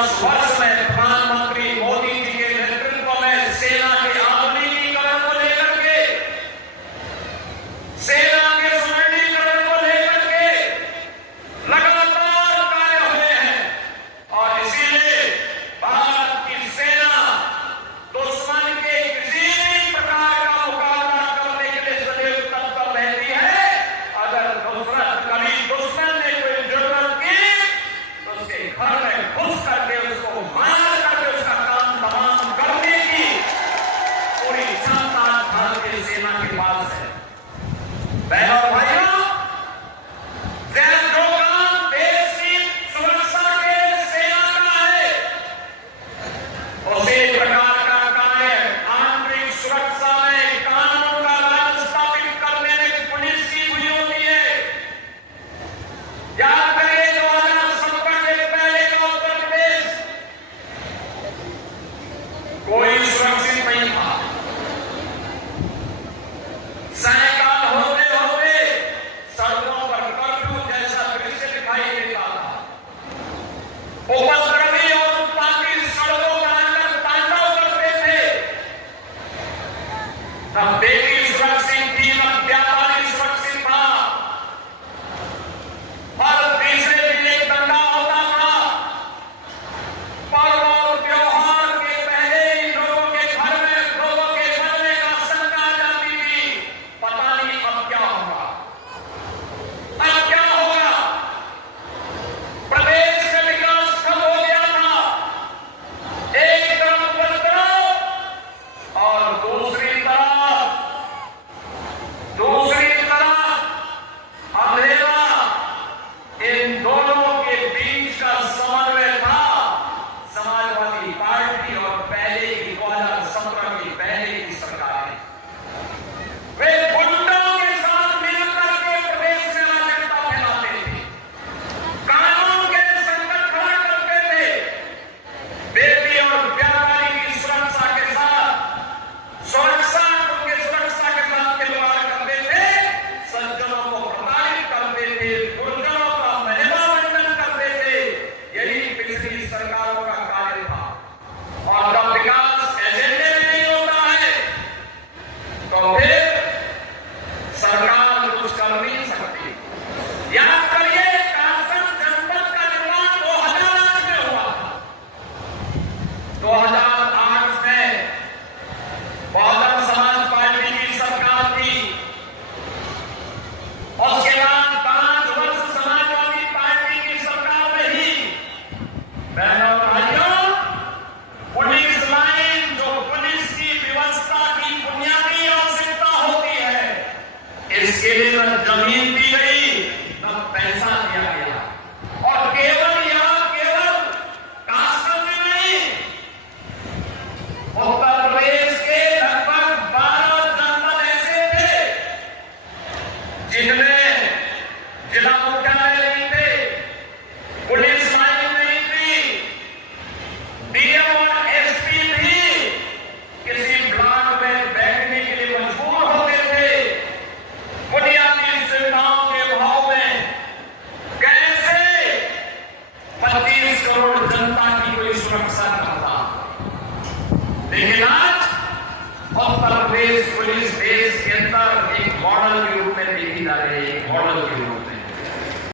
5 वर्ष में प्रधानमंत्री मोदी जी के नेतृत्व में सेना के आधुनिकीकरण को लेकर के, सेना के सुदृढ़ीकरण को लेकर के लगातार कार्य हुए हैं और इसीलिए भारत की सेना दुश्मन के किसी भी प्रकार का मुकाबला करने के लिए सदैव तत्पर रहती है। अगर कभी दुश्मन ने कोई जरूरत की तो उसके घर में घुस करके उसको मार करके उसका काम तमाम करने की पूरी क्षमता भारतीय सेना के पास है। बहनों और भाइयों, जो काम देश की सुरक्षा के लिए सेना का है, उसी प्रकार का कार्य आंतरिक सुरक्षा में कानून का राज स्थापित करने में पुलिस की भी होती है। याद करिए 2017 के पहले का उत्तर प्रदेश कोई सुरक्षित नहीं था। सायकाल होते होते सड़कों पर कर्फ्यू जैसा दृश्य दिखाई देता था। उपद्रवी और उत्पाती सड़कों का अंदर तांडव करते थे। तब बेटी सुरक्षित थी, तब व्यापारी सुरक्षित था। हर तीसरे दिन एक दंगा होता था। पर्व और त्योहार के पहले ही लोगों के घर में लोगों के बनने का शंका आ जाती थी। पता नहीं अब क्या होगा, अब क्या होगा। प्रदेश का विकास कब हो गया था? एक तरफ उपद्रव और दूसरी तरफ अंधेरा। इन दोनों के बीच का समन्वय था समाजवादी पार्टी और पहले की 2017 की पहले की सरकार। वे गुंडों के साथ मिलकर के प्रदेश में अराजकता फैलाते थे, कानून के संकट खड़ा करते थे। बेटी और व्यापारी की सुरक्षा के साथ उनके सुरक्षा के साथ खिलवाड़ करते थे। सज्जनों को प्रताड़ित करते थे, दुर्जनों का महिला मंडन करते थे। यही पिछली सरकारों का कार्य था। और जब विकास एजेंडे में नहीं होता है तो फिर सरकार कुछ कर नहीं सकती। याद करिए, कासगंज जनपद का निर्माण 2008 में हुआ था। 2008 में बहुजन समाज पार्टी की सरकार थी। उसके बाद 5 वर्ष समाजवादी पार्टी की सरकार रही। बहनों और भाइयों, पुलिस लाइन जो पुलिस की व्यवस्था की बुनियादी आवश्यकता होती है, इसके लिए न जमीन दी गई न पैसा दिया गया। और केवल कासगंज में नहीं, उत्तर प्रदेश के लगभग 12 जनपद ऐसे थे जिनमें जिला मुख्यालय नहीं थे, पुलिस लाइन नहीं थी, डीएम और एसपी भी किसी ब्लॉक में बैठने के लिए मजबूर होते थे। बुनियादी सुविधाओं के अभाव में कैसे 25 करोड़ जनता की कोई सुरक्षा करता। लेकिन आज उत्तर प्रदेश पुलिस देश के अंदर एक मॉडल के रूप में देखी जा रही है, एक मॉडल के रूप में।